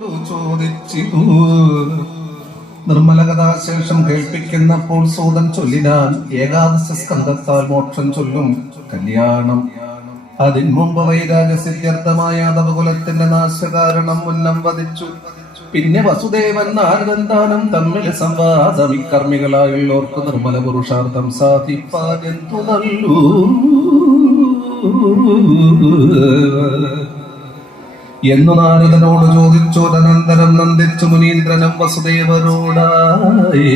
ചോദിച്ചിതു നിർമ്മല കഥാശേഷം കേൾപ്പിക്കുന്നപ്പോൾ സൂതൻ ചൊല്ലിനാൻ ഏകാദശ സ്കന്ധത്താൽ മോക്ഷം ചൊല്ലും കല്യാണം. അതിന് മുമ്പ് വൈരാഗസിദ്ധ്യർത്ഥമായ യാദവകുലത്തിന്റെ നാശകാരണം മുന്നം വധിച്ചു. പിന്നെ വസുദേവൻ നാരദന്താനം തമ്മിൽ സംവാദം ഇക്കർമ്മികളായുള്ളവർക്ക് നിർമ്മല പുരുഷാർത്ഥം സാധിപ്പാൻ എന്തു നല്ലൂ എന്നു നാരദനോട് ചോദിച്ചു തനന്തരം നന്ദിച്ചു മുനീന്ദ്രനും വസുദേവരോടായി.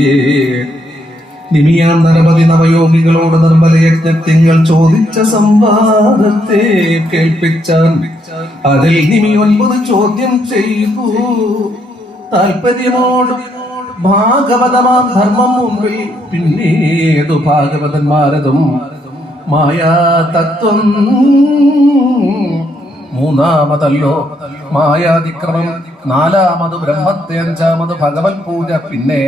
നിമിയാൻ നരപതി നവയോഗികളോട് നിർമ്മല യജ്ഞത്തിങ്ങൾ ചോദിച്ച സംവാദത്തെ കേൾപ്പിച്ചാൻ അതിൽ നിമി ഒൻപത് ചോദ്യം ചെയ്തു. താല്പര്യമോട് ഭാഗവതമാം ധർമ്മം മുമ്പിൽ പിന്നേതു ഭാഗവതന്മാരതും മായാ തത്വം മൂന്നാമതല്ലോ. മായാതിക്രമം. നാലാമത് ബ്രഹ്മത്തെ അഞ്ചാമത് ഭഗവത് പൂജ. പിന്നെ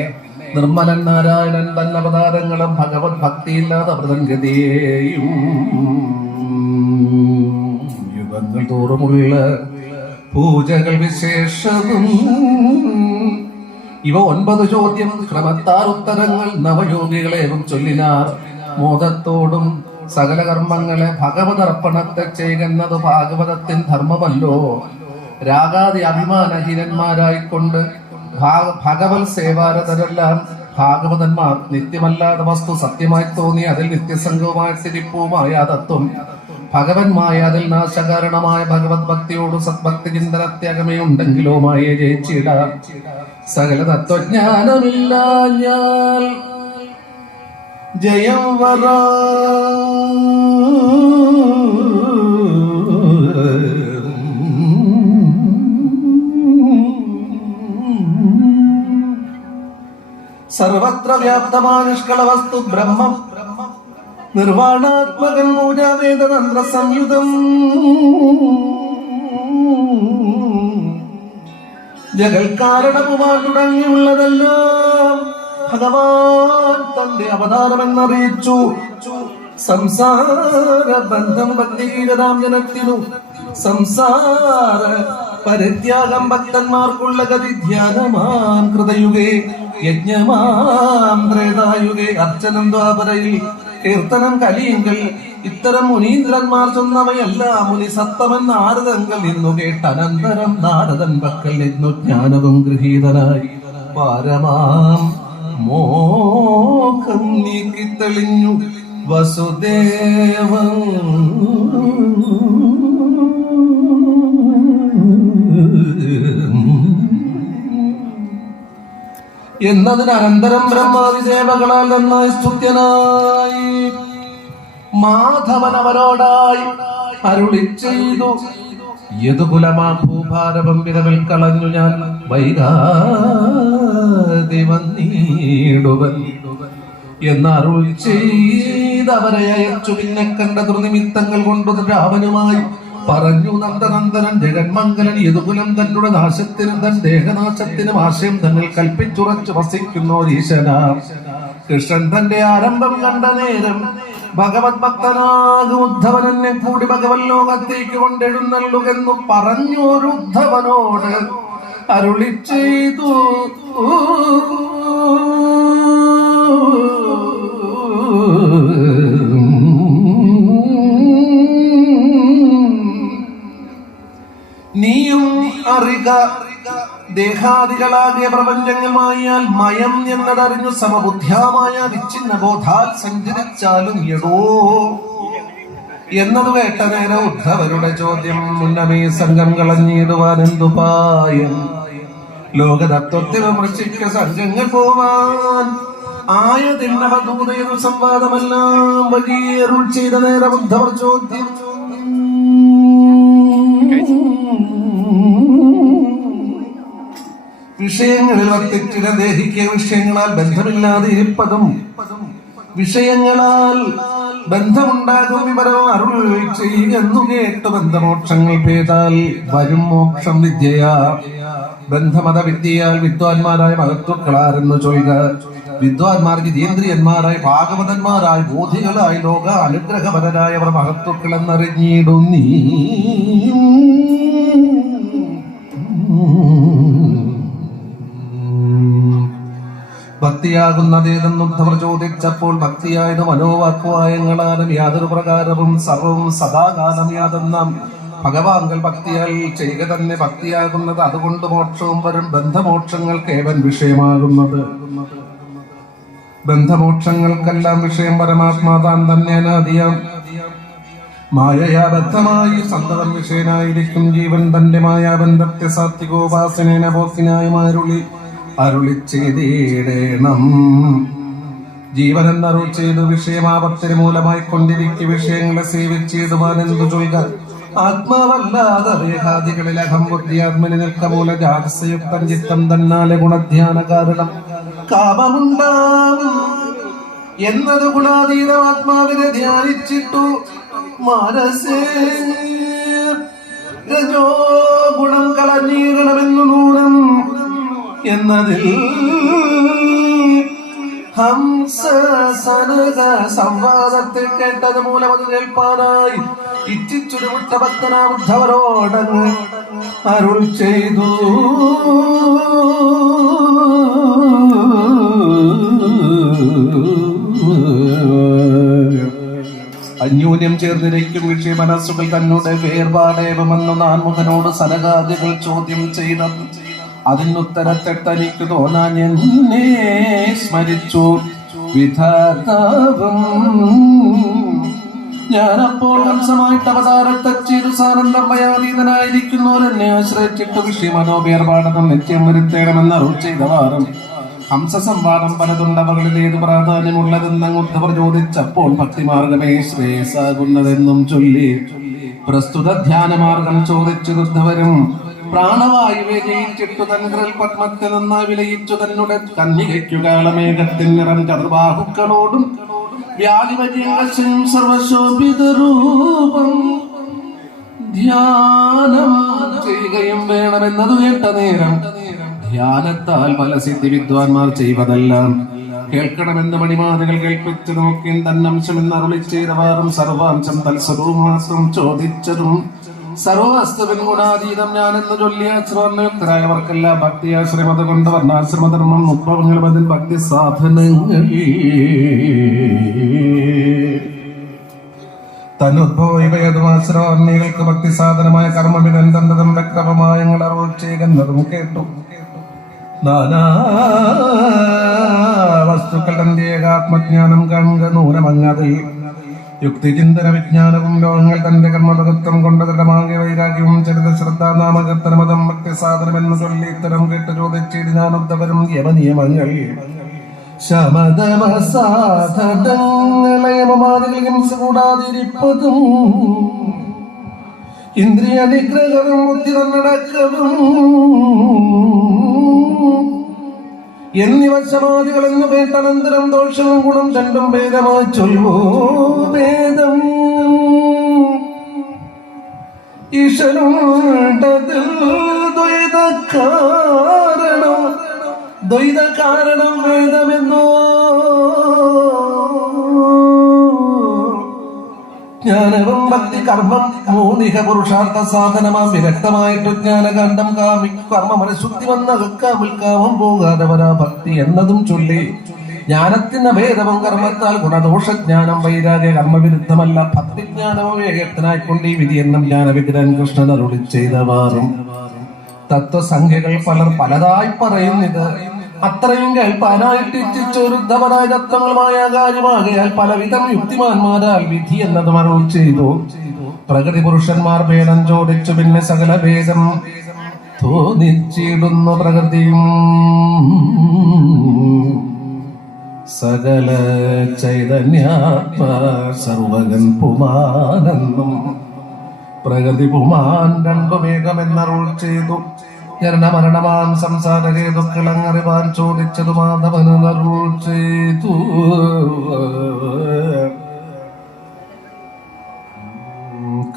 നിർമ്മലൻ നാരായണൻ തന്ന അവതാരങ്ങളും ഭഗവത് ഭക്തിയില്ലാത്ത വ്രതഗതിയെയും യുഗങ്ങൾ തോറുമുള്ള പൂജകൾ വിശേഷവും. ഇവ ഒൻപത് ചോദ്യം ക്രമത്താർ ഉത്തരങ്ങൾ നവയോഗികളെയും ചൊല്ലിനാർ മോദത്തോടും സകല കർമ്മങ്ങളെ ഭഗവത് അർപ്പണത്തെ ചെയ്യുന്നത് ഭാഗവതത്തിൻ ധർമ്മമല്ലോ. രാഗാദി അഭിമാനഹീനന്മാരായിക്കൊണ്ട് ഭഗവത് സേവാരതരെല്ലാം ഭാഗവതന്മാർ നിത്യമല്ലാത്ത വസ്തു സത്യമായി തോന്നി അതിൽ നിത്യസംഗവുമായ തിരിപ്പുമായ തത്വം ഭഗവന്മായ അതിൽ നാശകാരണമായ ഭഗവത് ഭക്തിയോട് സദ്ഭക്തി ചിന്തനത്യാഗമേ ഉണ്ടെങ്കിലോ മായ ജയിച്ചിടാം. സകല തത്വജ്ഞാനമില്ല ഞാൻ ജയം വര. സർവത്ര വ്യാപ്തമായ നിഷ്കള വസ്തു ബ്രഹ്മം. നിർവാണാത്മകൻ മൂലവേദതന്ത്ര സംയുതം. ജഗൽ കാരണപുമാർ തുടങ്ങിയുള്ളതെല്ലാം ഭഗവാൻ തന്റെ അവതാരമെന്നറിയിച്ചു. സംസാര ബന്ധം ബന്ധീരതാം ജനത്തിനു. സംസാര പരിത്യാഗം ഭക്തന്മാർക്കുള്ള ഗതി ധ്യാനമാം കൃതയുഗേ യജ്ഞമാം ത്രേതായുഗേ. അർച്ചനം ദ്വാപരയിൽ കീർത്തനം കലിയെങ്കിൽ ഇത്തരം മുനീന്ദ്രന്മാർ ചെന്നവയല്ല. മുനി സത്തമൻ നാരദങ്കൽ നിന്നു കേട്ട അനന്തരം നാരദൻ പക്കൽ നിന്നു ജ്ഞാനവും ഗൃഹീതനായി. പാരമാം മോഹം നീക്കി തെളിഞ്ഞു വസുദേവൻ. എന്നതിന് അനന്തരം ബ്രഹ്മാതി സേവകളാൽ നന്നായി സ്തുത്യനായി. മാധവൻ അവരോടായി അരുളി ചെയ്തു. യദുകുലമാ ഭൂഭാരവം വിരവിൽ കളഞ്ഞു ഞാൻ വൈകാതി വന്നീടുവൻ. എന്നരുൾ ചെയ്തവരെ അയച്ചു പിന്നെ കണ്ട ദുർനിമിത്തങ്ങൾ കൊണ്ടു രാവനുമായി പറഞ്ഞു നന്ദനന്ദനൻ ജഗന്മംഗലൻ യതുകുലം തന്നുടെ നാശത്തിനും തൻ ദേഹനാശത്തിനും ആശയം തന്നിൽ കൽപ്പിച്ചുറച്ചു വസിക്കുന്നു ഈശന കൃഷ്ണൻ തന്റെ ആരംഭം കണ്ട നേരം ഭഗവത് ഭക്തനാകും ഉദ്ധവൻ എന്നെ കൂടി ഭഗവത് ലോകത്തേക്ക് കൊണ്ടെഴുന്നള്ളുകെന്നു പറഞ്ഞു ഒരു ഉദ്ധവനോട് അരുളി ചെയ്തു. നീയും അറിക ദേഹാദികളാകിയ പ്രപഞ്ചങ്ങളുമായാൽ മയം എന്നതറിഞ്ഞു സമബുദ്ധ്യമായ വിച്ഛിന്ന ബോധാൽ സഞ്ചരിച്ചാലും എടോ. എന്നത് കേട്ട നേരം ഉദ്ധവരുടെ ചോദ്യം. മുന്നമേ സംഘം കളഞ്ഞിടുവാൻ എന്തുപായം ലോകതത്വത്തിന് വിമർശിക്ക സംഘങ്ങൾ പോവാൻ. ആയതിന്നവധൂതയൊരു സംവാദമെല്ലാം വലിയ ചെയ്ത നേരം ഉദ്ധവർ ചോദ്യം. വിഷയങ്ങളിൽ വർത്തിച്ചിട ദേഹിക്കുക വിഷയങ്ങളാൽ ബന്ധമില്ലാതെ ഇരിപ്പതും വിഷയങ്ങളാൽ ബന്ധമുണ്ടാകും വിവരം അരുൾ ചെയ്യുന്നു കേട്ട് ബന്ധമോക്ഷങ്ങൾ ഭേദാൽ വരും മോക്ഷം വിദ്യയാ. ബന്ധമത വിദ്യയാൽ വിദ്വാൻമാരായ മഹത്വക്കളാരെന്ന് ചൊല്ലുക വിദ്വാൻമാർ ജിതേന്ദ്രിയന്മാരായ ഭാഗവതന്മാരായ ബോധികളായി ലോക അനുഗ്രഹപരരായവർ മഹത്വക്കൾ ഭക്തിയാകുന്നതേതെന്ന് ഉദ്ധവർ ചോദിച്ചപ്പോൾ ഭക്തിയായത് മനോവാക്വായങ്ങളാലും യാതൊരു പ്രകാരവും സർവവും സദാകാലം യാതെന്നാം. ഭഗവാങ്കൽ ഭക്തിയാൽ ചെയ്യുക തന്നെ ഭക്തിയാകുന്നത് അതുകൊണ്ട് മോക്ഷവും വരും. ബന്ധമോക്ഷങ്ങൾക്ക് ഏവൻ വിഷയമാകുന്നത്. ബന്ധമോക്ഷങ്ങൾക്കെല്ലാം വിഷയം പരമാത്മാതാൻ തന്നെ അനാദിയാം. മായയാബദ്ധമായി സന്തതം വിഷയനായിരിക്കും ജീവൻ. തന്റെ മായാബന്ധത്തെ സാത്വികോപാസനേന പോക്കിനായി അരുളി അരുളി ചെയ്തിടേണം ജീവൻ എന്നരുൾ ചെയ്ത് വിഷയമാപത്തിന് മൂലമായി കൊണ്ടിരിക്കെ വിഷയങ്ങളെ സേവിച്ചിടുവാൻ ആത്മാവല്ലാതെ അഹം മൂല നിൽക്കമൂല ജാതസയുക്തം ചിത്തം തന്നാലെ ഗുണധ്യാന കാരണം. കാപമുണ്ടാകും എന്നത് ഗുണാതീത ആത്മാവിനെ ധ്യാനിച്ചിട്ടു മനസ്സേ ഗുണം കളഞ്ഞീരണമെന്നു നൂനം എന്നതിൽ ഹംസ സനക സംവാദത്തിൽ കേട്ടത് മൂലം അത് കേൾപ്പാനായി. ഇച്ഛിച്ചുരുവിട്ട ഭക്തനാബുദ്ധവരോടങ്ങ് അരുൾ ചെയ്തു. അന്യോന്യം ചേർന്നിരിക്കും വിഷയ മനസ്സുകൾ തന്നോട് വേർപാടേവമെന്ന് നാൻമുഖനോട് സനകാദികൾ ചോദ്യം ചെയ്തത്. അതിനുത്തരത്തെ തനിക്ക് തോന്നാൻ എന്നെ സ്മരിച്ചു. വിധാതാവും. ഞാനപ്പോൾ വംശമായിട്ട് അവതാരത്തെ ചെയ്തു. സാനന്ദം ഭയാതീതനായിരിക്കുന്നവരെന്നെ ആശ്രയിച്ചിട്ട് വിഷയ വേർപാടതും നിത്യം വരുത്തേണമെന്ന് അരുൾ ചെയ്തവാറും. ഹംസസംവാദം പലതുണ്ടവകളിൽ ഏത് പ്രാധാന്യമുള്ളതെന്നും ഉദ്ധവർ ചോദിച്ചപ്പോൾ ഭക്തിമാർഗമേ ശ്രേയസാകുന്നതെന്നും ചൊല്ലി. പ്രസ്തുത ധ്യാനമാർഗം ചോദിച്ചതുദ്ധവരും പ്രാണവായുവെ ജയിച്ചിട്ടു തൻകൃൽ പത്മത്തെ നന്നായി വിലയിച്ചു തന്നെ കന്നികയ്ക്കു കാലമേഘത്തിൻ നിറം ചതുർബാഹുക്കളോടും വ്യാലിവര്യങ്ങളും സർവശോഭിതരൂപം ധ്യാനം ചെയ്യുകയും വേണമെന്നത് കേട്ട നേരം ധ്യാനത്താൽ പല സിദ്ധി വിദ്വാൻമാർ ചെയ്വതെല്ലാം. കേൾക്കണമെന്ന് മണിമാതകൾ കേൾപ്പിച്ചു നോക്കിയും തന്നംശം എന്ന് അരുളി ചെയ്തവാറും സർവാംശം തൽസ്വരൂപം മാത്രം ചോദിച്ചതും സർവവസ്തുവിൻ ഗുണാതീതം ഞാനെന്ന് ചൊല്ലിയ ശ്രമയുക്തരായവർക്കെല്ലാം ഭക്തി ആശ്രമത കൊണ്ട് വർണാശ്രമധർമ്മം ഉദ്ഭവങ്ങളും അതിൽ ഭക്തി സാധനങ്ങൾ തന്നുദ്ഭവമാശ്രമങ്ങൾക്ക് ഭക്തി സാധനമായ കർമ്മവിനന്തം വ്യക്തമായങ്ങൾ അറിവ് കേട്ടു. നാനാ വസ്തുക്കളുടെ ഏകാത്മജ്ഞാനം കണ്ട നൂനമങ്ങാതെ യുക്തിചിന്തന വിജ്ഞാനവും ലോകങ്ങൾ തന്റെ കർമ്മതത്വം കൊണ്ട് ദൃഢമാകിയ വൈരാഗ്യവും ചരിത ശ്രദ്ധ നാമകർത്തനമതം ഭക്തി സാധനം എന്ന് ചൊല്ലി ഇത്തരം കേട്ട് ചോദിച്ചിട്ട് ഞാനുദ്ധവരും യമനിയമങ്ങൾ ശമതമസാധനങ്ങളെയമമാദികൾ ഹിംസ കൂടാതിരിപ്പതും ഇന്ദ്രിയ നിഗ്രഹവും ബുദ്ധി തന്നടക്കവും എന്നിവ സമാധികൾ എന്ന് കേട്ടനന്തരം ദോഷവും ഗുണം രണ്ടും ഭേദമായി ചൊല്ലുവോ ഭേദം ഈശ്വരുണ്ടതിൽ ദ്വൈത കാരണം ദ്വൈത കാരണം വേദമെന്നോ ഭക്തി കർമ്മം മൂന്നിക പുരുഷാർത്ഥ സാധനമാം. വിരക്തമായിട്ട് ജ്ഞാനകാന്ഡം കാമി കർമ്മ മനഃശുദ്ധി വന്ന കാമിൽ കാമം പോകാതെ വരാ ഭക്തി എന്നതും ചൊല്ലി. ജ്ഞാനത്തിന് ഭേദവും കർമ്മത്താൽ ഗുണദോഷ ജ്ഞാനം വൈരാഗ്യ കർമ്മവിരുദ്ധമല്ല. ഭക്തിജ്ഞാനവും ഏകത്തിനായിക്കൊണ്ട് ഈ വിധിയെന്നും ജ്ഞാനവിഗ്രഹൻ കൃഷ്ണൻ അരുളി ചെയ്തവാറും. തത്വസംഖ്യകൾ പലർ പലതായി പറയുന്നത് അത്രയും കേൾപ്പാനായിട്ട് ഇച്ഛിച്ചൊരുദ്ധവനായ തത്വങ്ങളുമായ കാര്യമാകയാൽ പലവിധം യുക്തിമാന്മാരാൽ വിധി എന്നത് മറവ് ചെയ്തു. പ്രകൃതി പുരുഷന്മാർ ഭേദം ചോദിച്ചു പിന്നെ സകല ഭേദം തോന്നിച്ചിടുന്നു പ്രകൃതിയും. സകല ചൈതന്യാത്മ സർവകൻ പുമാനെന്നും പ്രകൃതി പുമാൻ രണ്ടുമേകമെന്നരുൾ ചെയ്തു. ജനനമരണമാൻ സംസാര ഹേതുക്കളങ്ങറിവാൻ ചോദിച്ചതു മാധവനരുൾ ചെയ്തു.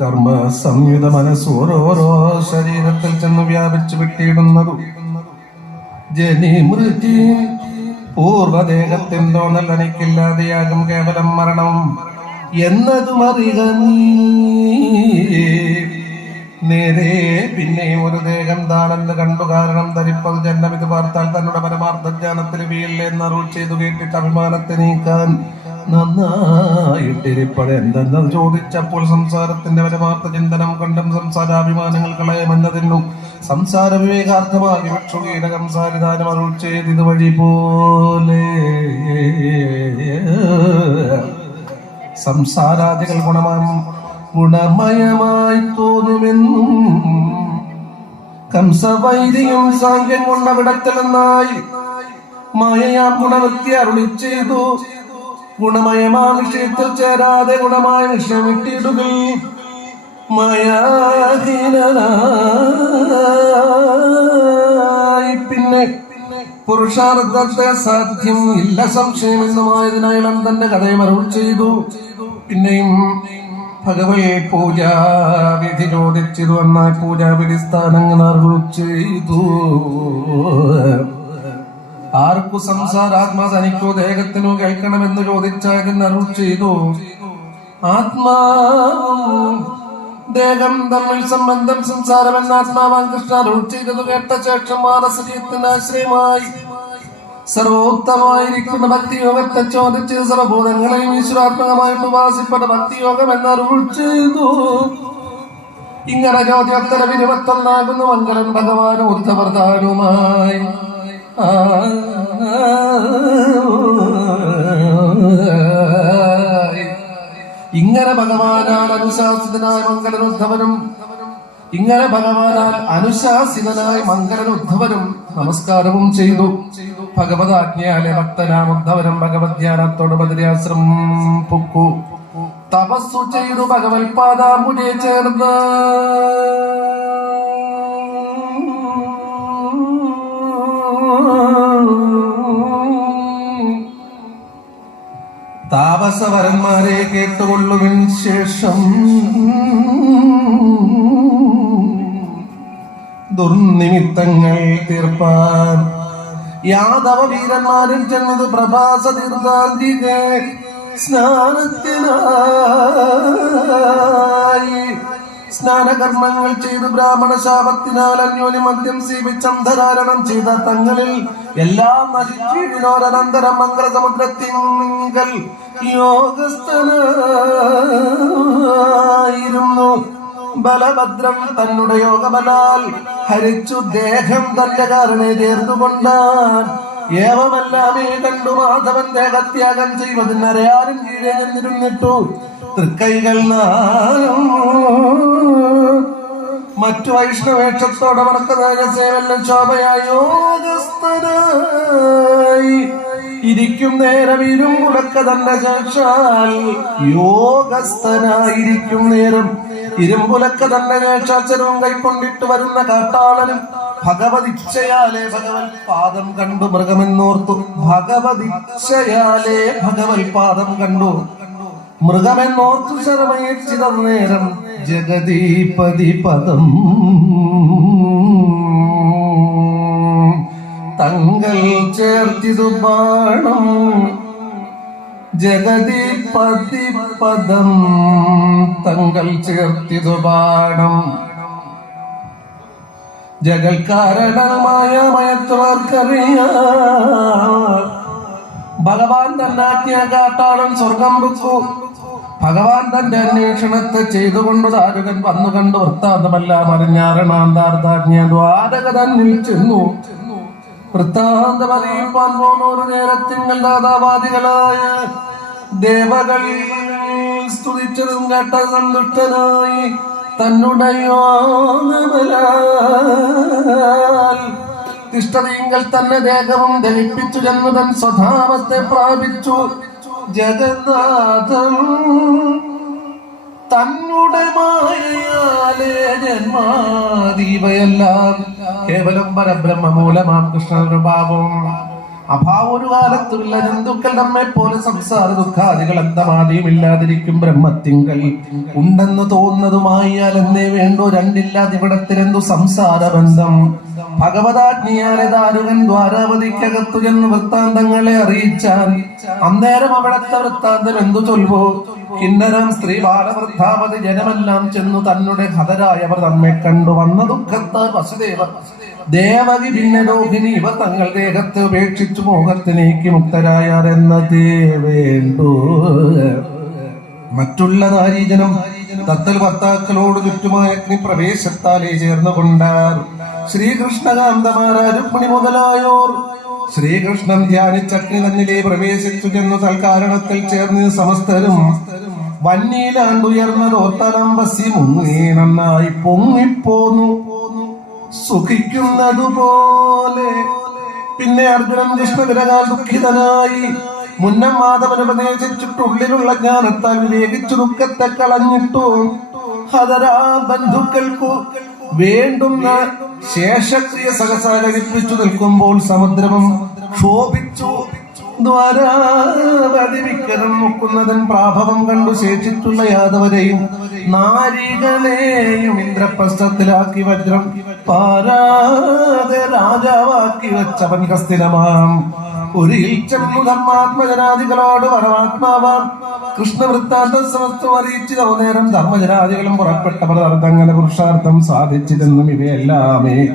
കർമ്മ സംയുത മനസ്സ് ഓരോരോ ശരീരത്തിൽ ചെന്ന് വ്യാപിച്ചു വിട്ടിടുന്നതു. ജനി മൃതി പൂർവദേഹത്തിൻ തോന്നൽ എനിക്കില്ലാതെയാകും കേവലം മരണം. എന്നതും അറിയ നീ നേരെ പിന്നെയും ഒരു ദേഹം താണെന്ന് കണ്ടു കാരണം ധരിപ്പത് ജന്മം ഇത് പാർത്താൽ തന്നെ പരമാർത്ഥ ജ്ഞാനത്തിൽ വീഴില്ല എന്ന് അറിവ് ചെയ്തു കേട്ടിട്ട് അഭിമാനത്തെ നീക്കാൻ നന്നായിട്ടിരിപ്പഴ എന്തെന്ന് ചോദിച്ചപ്പോൾ സംസാരത്തിന്റെ പരമാർത്ഥ ചിന്തനം കണ്ടും സംസാരാഭിമാനങ്ങൾ കളയുമെന്നതിനും സംസാര വിവേകാർത്ഥമാകി വിക്ഷുകീടകം അറിവ് അരുൾ ചെയ്തിത് വഴി പോലെ സംസാരാദികൾ ഗുണമാം. ഗുണമയമായി തോന്നുമെന്നും കംസവൈദ്യം സാങ്ക്യം കൊണ്ടവിടത്തിൽ നിന്നായി മായയാ ഗുണവൃത്തി അരുളി ചെയ്തു. ഗുണമയമാ വിഷയത്തിൽ ചേരാതെ ഗുണമായ വിഷയം വിട്ടിടുകയും മയാഹീനായി പിന്നെ പുരുഷാർത്ഥത്തെ സാധ്യം ഇല്ല സംശയം എന്നുമായതിനായി തന്റെ കഥയും അരുൾ ചെയ്തു. പിന്നെയും ഭഗവൽ പൂജാവിധി ചോദിച്ചിതു എന്നാൽ പൂജാവിധി സ്ഥാനങ്ങൾ അരുൾ ചെയ്തു. ആർക്കു സംസാരാത്മാ തനിക്കോ ദേഹത്തിനോ കേൾക്കണമെന്ന് ചോദിച്ചാൽ അരുൾ ചെയ്തു. ആത്മാവും ദേഹം തമ്മിൽ സംബന്ധം സംസാരം എന്ന ആത്മാവാൻ കൃഷ്ണ അരുൾ ചെയ്തത് കേട്ട ശേഷം മാനസരീയത്തിന് ആശ്രയമായി സർവോത്തമായിരിക്കുന്ന ഭക്തിയോഗത്തെ ചോദിച്ച് സർവഭൂതങ്ങളെയും ഈശ്വരാത്മകമായിട്ട് ഉപാസിപ്പെട്ട ഭക്തിയോഗം എന്ന ചെയ്തു. ഇങ്ങനെ ചോദ്യോത്തരം ഇരുപത്തൊന്നാകുന്നു മംഗലം ഭഗവാൻ ഉദ്ധവർദാനുമായി ഇങ്ങനെ ഭഗവാനാൽ അനുശാസിതനായ മംഗലനുദ്ധവനും ഇങ്ങനെ ഭഗവാനാൽ അനുശാസിതനായ മംഗലനുദ്ധവനും നമസ്കാരവും ചെയ്തു. ഭഗവതാജ്ഞയാലെ ഭക്തനാമം ധവനം ഭഗവത് ധ്യാനത്തോട് ബദരിയാശ്രമം പൊക്കു. തപസ്സു ചെയ്തു ഭഗവത് പാദാമുനെ ചേർന്ന്. താപസവരന്മാരെ കേട്ടുകൊള്ളുവിൻ ശേഷം ദുർനിമിത്തങ്ങൾ തീർപ്പാൻ യാദവ വീരന്മാരിൽ ചെന്നത് പ്രഭാസ തീർത്ഥാന്തിനെ സ്നാനത്തിനായി. സ്നാനകർമ്മങ്ങൾ ചെയ്ത് ബ്രാഹ്മണ ശാപത്തിനാൽ അന്യോന്യം മദ്യം ധാരണം ചെയ്ത തങ്ങളിൽ എല്ലാം നശിച്ചീടിനോരനന്തരം മംഗളസമുദ്രത്തിങ്കൽ യോഗസ്ഥനായിരുന്നു. ബലഭദ്രം തന്നുടെ യോഗബലാൽ ഹരിച്ചു ദേഹം തന്റെ കാരണെ ചേർന്നുകൊണ്ടാൻ ഏവമെല്ലാമേ കണ്ടു മാധവൻ ദേഹത്യാഗം ചെയ്വതിനരയാരും കീഴേ നിന്നിരുന്നിട്ടു തൃക്കൈകൾ മറ്റു വൈഷ്ണവേക്ഷത്തോടെ വടക്കുന്ന സേവനം ശോഭയായി ഇരിക്കും നേരം ഇരുമ്പുടക്ക തന്നെ സാക്ഷാൽ യോഗസ്ഥനായിരിക്കും നേരം. ഇരുമ്പുലക്ക തന്നെ സാക്ഷാത്സരവും കൈക്കൊണ്ടിട്ട് വരുന്ന കാട്ടാളനും ഭഗവതിച്ഛയാലേ ഭഗവൽ പാദം കണ്ടു മൃഗമെന്നോർത്തു. ഭഗവതിച്ഛയാലേ ഭഗവൽ പാദം കണ്ടു. മൃഗമെന്നോർത്തു ശരമയച്ചിതം നേരം ജഗതീപതി പദം തങ്കൽ ചേർത്തിതു ബാണം ജഗതിപതി പദം തങ്ങൾ ചേർത്തിതു ബാണം ജഗൽ കാരണമായ മയത്തവർക്കറിയാം ഭഗവാൻ തന്റെ ആജ്ഞാകാട്ടാളൻ സ്വർഗം വെച്ചു ഭഗവാൻ തന്റെ അന്വേഷണത്തെ ചെയ്തുകൊണ്ട് ദാരുകൻ വന്നു കണ്ട് വൃത്താന്തമെല്ലാം അറിഞ്ഞാരണാന്താർത്ഥാജ്ഞ ദ്വാരക തന്നിൽ ചെന്നു. വൃത്താന്തം അറിയിപ്പാൻ പോകുന്ന ഒരു നേരത്തിങ്ങൾ ദാതാവാദികളായ ദേവകളിൽ സ്തുതിച്ചതും കേട്ട സന്തുഷ്ടനായി തിഷ്ടതീങ്കൽ തന്നെ ദേഹവും ദഹിപ്പിച്ചു ജന്മതൻ സ്വഭാവത്തെ പ്രാപിച്ചു. ജഗന്നാഥം തന്നുടെ മായയാലേ ജന്മാദീപയെല്ലാം. കേവലം പരബ്രഹ്മ മൂലമാം കൃഷ്ണനുഭാവം അഭാവം ഒരു കാലത്തുള്ള ജന്തുക്കൾ നമ്മെ പോലെ സംസാര ദുഃഖാദികൾ എന്തമാതിയും ഇല്ലാതിരിക്കും ബ്രഹ്മത്തിങ്കൽ ഉണ്ടെന്ന് തോന്നുന്നതുമായാൽ എന്നേ വേണ്ടോ രണ്ടില്ലാതെ ഇവിടത്തിലെന്തു സംസാര ബന്ധം ഭഗവതാജ്ഞയാലെ ദാരുകൻ ദ്വാരാവതിക്കകത്തു എന്ന് വൃത്താന്തങ്ങളെ അറിയിച്ചാൽ അന്നേരം അവിടത്തെ വൃത്താന്തം എന്തു ചൊൽവോ? കിന്നരം സ്ത്രീ ബാലവൃദ്ധാവതി ജനമെല്ലാം ചെന്നു തന്നെ ഹതരായവർ നമ്മെ കണ്ടു വന്ന ദുഃഖത്താൽ വസുദേവർ ദേവകി പിന്നെ രോഹിണി ഇവർ തങ്ങൾ ദേഹത്തെ ഉപേക്ഷിച്ചു മോഹത്തിനേക്ക് മുക്തരായാരെന്നതേ വേണ്ടു മറ്റുള്ള നാരീജനം തത്തൽ ഭർത്താക്കളോട് ചുറ്റുമായ അഗ്നി പ്രവേശത്താലേ ചേർന്നുകൊണ്ടാർ. ശ്രീകൃഷ്ണകാന്തമാരാ രുക്മിണി മുതലായോർ. ശ്രീകൃഷ്ണൻ ധ്യാനിച്ച അഗ്നി തന്നിലെ പ്രവേശിച്ചു ചെന്നു തൽക്കാരണത്തിൽ ചേർന്ന് സമസ്തരും വന്നിയിലാണ്ടുയർന്നതോത്തരം വസി മുങ്ങി നന്നായി പൊങ്ങിപ്പോന്നു. സുഖിക്കുന്നതുപോലെ. പിന്നെ അർജുനൻ കൃഷ്ണവിരകാൽ ദുഃഖിതനായി മുന്നം മാധവൻ ഉപദേശിച്ചിട്ടുള്ളിലുള്ള ജ്ഞാനത്താൽ വിവേകിച്ചു ദുഃഖത്തെ കളഞ്ഞിട്ടു. ഹതരാ ബന്ധുക്കൾക്കു വേണ്ടുന്ന ശേഷക്രിയ സഹസാകരിപ്പിച്ചു നിൽക്കുമ്പോൾ സമുദ്രവും ക്ഷോഭിച്ചു ദ്വാരാവതിവിക്കരം മുക്കുന്നതൻ പ്രാഭവം കണ്ടു ശേഷിച്ചുള്ള യാദവരെയും നാരികളെയും ഇന്ദ്രപ്രസ്ഥത്തിലാക്കി വജ്രം പാരാതെ രാജാവാക്കി വെച്ചവൻ കസ്ഥിരമാം. ഒരു ചെന്നു ധർമാത്മജനാദികളോട് പരമാത്മാവാം. കൃഷ്ണവൃത്താന്ത സമസ്തം അറിയിച്ചു നേരം ധർമ്മജനാദികളും പുറപ്പെട്ടവർ അർത്ഥങ്ങളെ പുരുഷാർത്ഥം സാധിച്ചിരുന്നും ഇവയെല്ലാമേ.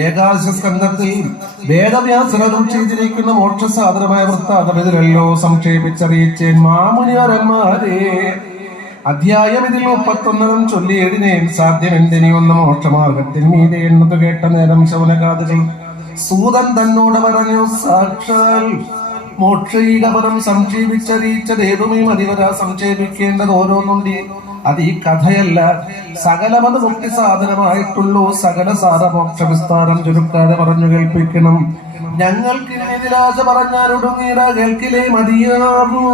ഏകാദശ സ്കന്ധത്തിൽ വേദവ്യാസനം ചെയ്തിരിക്കുന്ന മോക്ഷ സാധനമായ വൃത്താന്തമിതിലല്ലോ സംക്ഷേപിച്ചറിയിച്ചേൻ മാമുനിവരന്മാരെ. അധ്യായം ഇതിൽ മുപ്പത്തൊന്നിനും ചൊല്ലി എഴുതിനേൻ സാധ്യമെന്തിനി ഒന്ന് മോക്ഷമാർഗത്തിൽ മീതെ എന്നത് കേട്ട നേരം ശൗനകാതുകൾ സൂതൻ തന്നോട് പറഞ്ഞു സാക്ഷാൽ മോക്ഷീകപദം സംക്ഷേപിച്ചറിയിച്ചതേതുമേ മതിവര സംക്ഷേപിക്കേണ്ടത് ഓരോന്നുണ്ടി. അത് ഈ കഥയല്ല. സകലമത് മുക്തി സാധനമായിട്ടുള്ളൂ സകല സാധമോക്ഷ വിസ്താരം ചുരുക്കാതെ പറഞ്ഞു കേൾപ്പിക്കണം. ഞങ്ങൾക്ക് രാജ പറഞ്ഞാൽ ഒടുങ്ങിയിട കേൾക്കിലേ മതിയാവൂ.